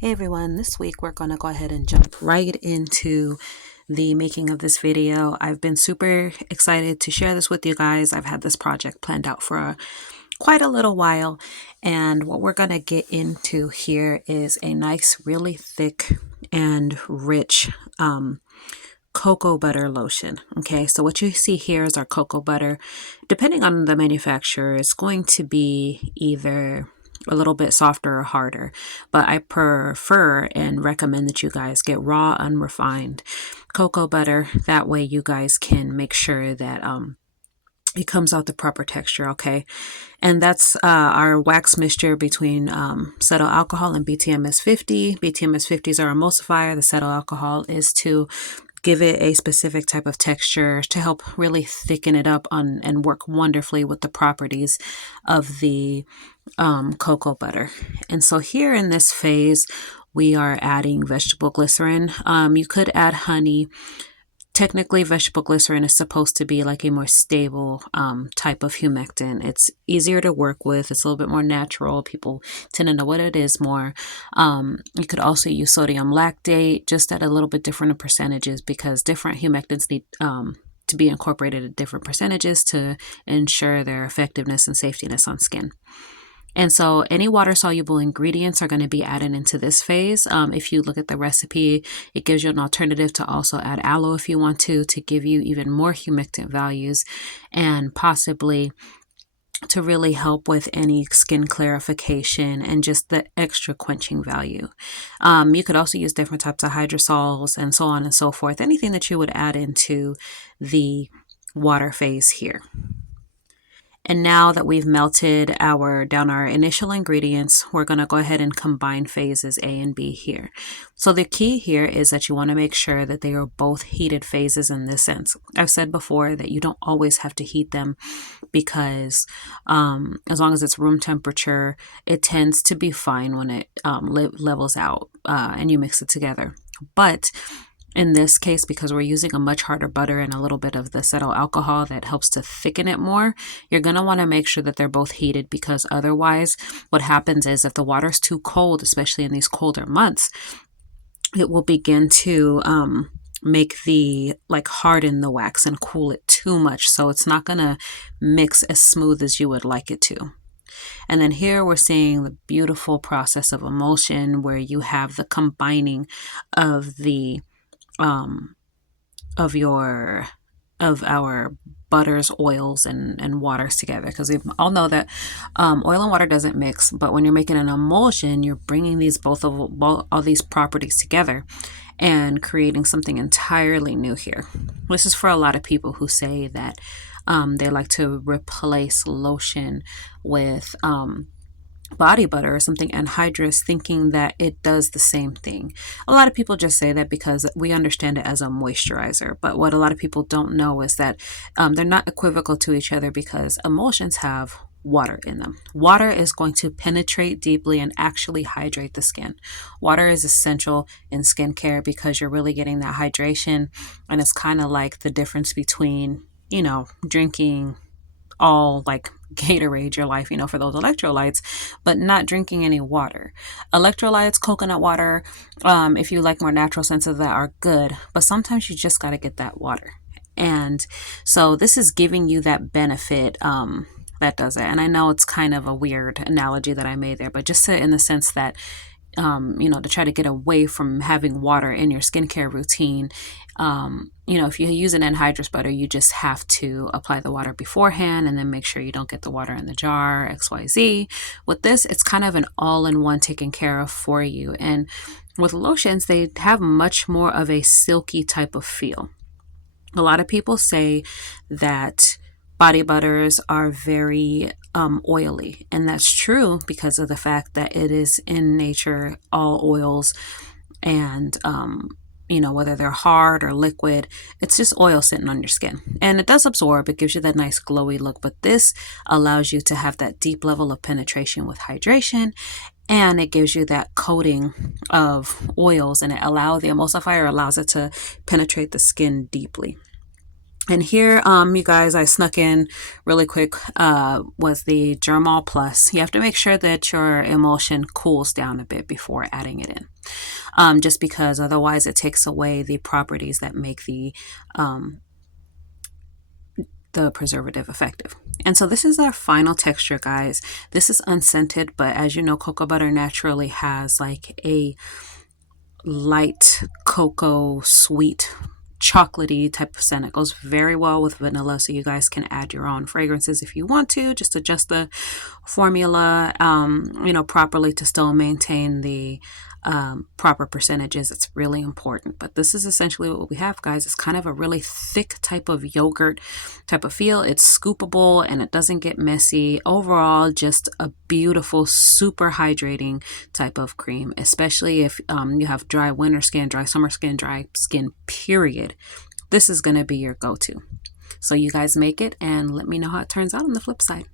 Hey everyone, this week we're going to go ahead and jump right into the making of this video. I've been super excited to share this with you guys. I've had this project planned out for quite a little while, and what we're going to get into here is a nice, really thick and rich cocoa butter lotion. Okay, so what you see here is our cocoa butter. Depending on the manufacturer, it's going to be either a little bit softer or harder, but I prefer and recommend that you guys get raw, unrefined cocoa butter. That way you guys can make sure that it comes out the proper texture. Okay, and that's our wax mixture between cetyl alcohol and BTMS 50. BTMS 50s are emulsifier. The cetyl alcohol is to give it a specific type of texture to help really thicken it up and work wonderfully with the properties of the cocoa butter. And so here in this phase, we are adding vegetable glycerin. You could add honey. Technically, vegetable glycerin is supposed to be like a more stable type of humectant. It's easier to work with. It's a little bit more natural. People tend to know what it is more. You could also use sodium lactate, just at a little bit different percentages, because different humectants need to be incorporated at different percentages to ensure their effectiveness and safetiness on skin. And so any water-soluble ingredients are going to be added into this phase. If you look at the recipe, it gives you an alternative to also add aloe if you want to give you even more humectant values and possibly to really help with any skin clarification and just the extra quenching value. You could also use different types of hydrosols and so on and so forth. Anything that you would add into the water phase here. And now that we've melted down our initial ingredients, we're going to go ahead and combine phases A and B here. So the key here is that you want to make sure that they are both heated phases in this sense. I've said before that you don't always have to heat them because as long as it's room temperature, it tends to be fine when it levels out and you mix it together. But in this case, because we're using a much harder butter and a little bit of the cetyl alcohol that helps to thicken it more, you're going to want to make sure that they're both heated, because otherwise what happens is if the water's too cold, especially in these colder months, it will begin to make harden the wax and cool it too much. So it's not going to mix as smooth as you would like it to. And then here we're seeing the beautiful process of emulsion where you have the combining of the of our butters, oils, and waters together, because we all know that oil and water doesn't mix, but when you're making an emulsion, you're bringing all these properties together and creating something entirely new here. This is for a lot of people who say that they like to replace lotion with body butter or something anhydrous, thinking that it does the same thing. A lot of people just say that because we understand it as a moisturizer, but what a lot of people don't know is that they're not equivocal to each other, because emulsions have water in them. Water is going to penetrate deeply and actually hydrate the skin. Water is essential in skincare because you're really getting that hydration, and it's kind of like the difference between, drinking all like Gatorade your life, for those electrolytes, but not drinking any water. Electrolytes, coconut water, if you like more natural scents of that, are good, but sometimes you just got to get that water. And so this is giving you that benefit that does it. And I know it's kind of a weird analogy that I made there, but just in the sense that to try to get away from having water in your skincare routine. If you use an anhydrous butter, you just have to apply the water beforehand and then make sure you don't get the water in the jar, XYZ. With this, it's kind of an all-in-one taken care of for you. And with lotions, they have much more of a silky type of feel. A lot of people say that body butters are very oily, and that's true because of the fact that it is in nature all oils, and whether they're hard or liquid, it's just oil sitting on your skin, and it does absorb. It gives you that nice glowy look, but this allows you to have that deep level of penetration with hydration, and it gives you that coating of oils, and the emulsifier allows it to penetrate the skin deeply. And here, you guys, I snuck in really quick, was the Germall Plus. You have to make sure that your emulsion cools down a bit before adding it in, just because otherwise it takes away the properties that make the preservative effective. And so this is our final texture, guys. This is unscented, but as you know, cocoa butter naturally has like a light cocoa sweet chocolatey type of scent. It goes very well with vanilla, so you guys can add your own fragrances if you want to. Just adjust the formula properly to still maintain the proper percentages. It's really important. But this is essentially what we have, guys. It's kind of a really thick type of yogurt type of feel. It's scoopable and it doesn't get messy. Overall, just a beautiful, super hydrating type of cream, especially if you have dry winter skin, dry summer skin, dry skin, period. This is going to be your go-to. So you guys make it and let me know how it turns out on the flip side.